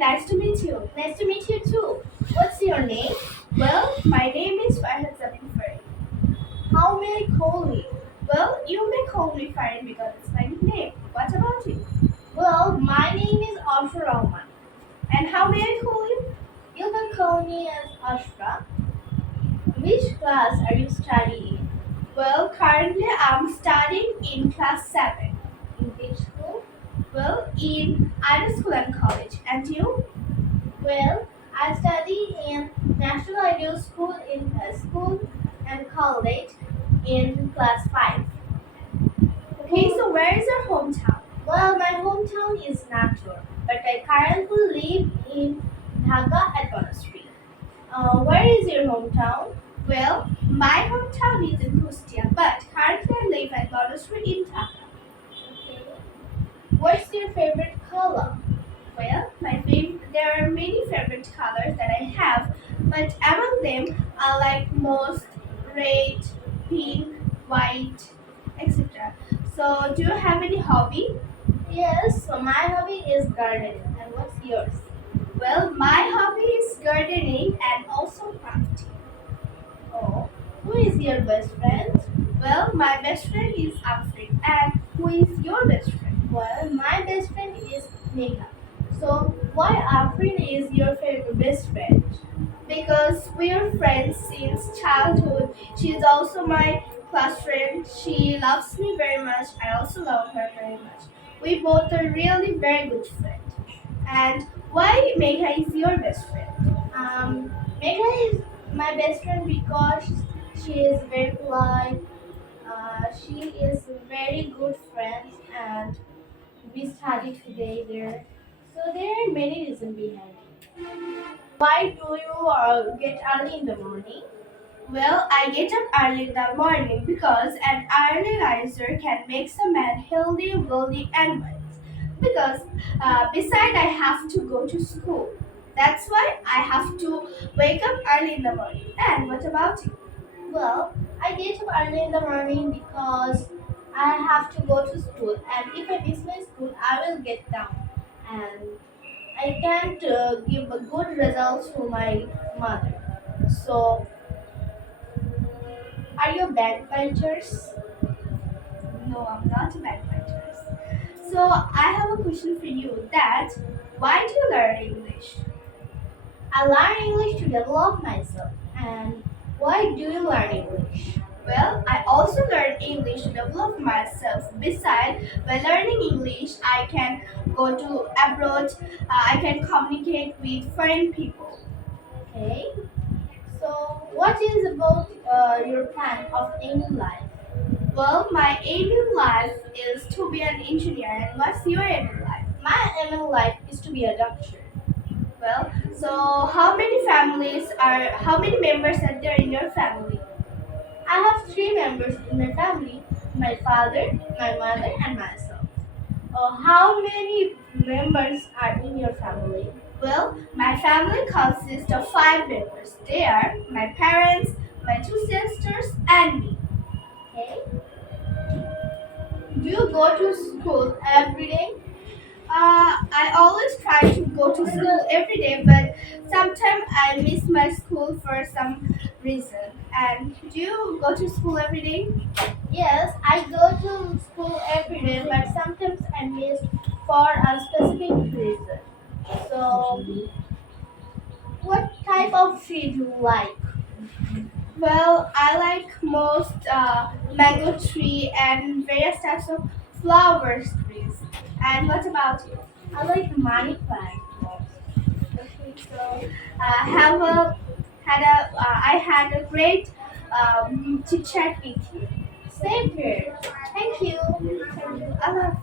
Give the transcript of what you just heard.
nice to meet you. Nice to meet you too. What's your name? Well, my name is Farin. How may I call you? Well, you may call me Farin because it's my nickname. What about you? Well, my name is Ashra. And how may I call you? You can call me as Ashra. Which class are you studying Well, currently I'm studying in class 7. in which school? Well, in either school and college. And you? Well, I study in National Ideal School in school and college in class 5. Okay, so where is your hometown? Well, my hometown is Natur, but I currently live in Dhaka at Banasree. Where is your hometown? Well, my hometown is in Kustia, but currently I live at Banasree in Dhaka. Okay. What's your favorite color? Well, there are many favorite colors that I have, but among them I like most red, pink, white, etc. So, do you have any hobby? Yes, so my hobby is gardening. And what's yours? Well, my hobby is gardening and also crafting. Oh, who is your best friend? Well, my best friend is Afrin, and who is your best friend? Well, my best friend is Megha. So, why Afrin is your favorite best friend? Because we are friends since childhood. She is also my class friend. She loves me very much. I also love her very much. We both are really very good friends. And why Megha is your best friend? Megha is my best friend because she is very polite. She is very good friend, and we study today there. So there are many reasons behind it. Why do you get early in the morning? Well, I get up early in the morning because an early riser can make a man healthy, wealthy, and wise. Because beside I have to go to school. That's why I have to wake up early in the morning. And what about you? Well, I get up early in the morning because I have to go to school, and if I miss my school, I will get down, and I can't give a good results to my mother. So, are you backbenchers? No, I'm not a backbencher. So I have a question for you. That why do you learn English? I learn English to develop myself. And why do you learn English? Well, I also learn English to develop myself. Besides, by learning English, I can go to abroad. I can communicate with foreign people. Okay. So, what is about your plan of aim in life? Well, my aim in life is to be an engineer. And what's your aim in life? My aim in life is to be a doctor. Well, so how many members are there in your family? I have three members in my family: my father, my mother, and myself. How many members are in your family? Well, my family consists of 5 members. They are my parents, my 2 sisters, and me. Okay. Do you go to school every day? I always try to go to school every day, but sometimes I miss my school for some reason. And do you go to school every day? Yes, I go to school every day, but sometimes I miss for a specific reason. So, what type of tree do you like? Well, I like most mango tree and various types of flowers trees. And what about you? I like money plant most. Okay, so have a had a I had a great chit chat with you. Same here. Thank you. Thank you. Allah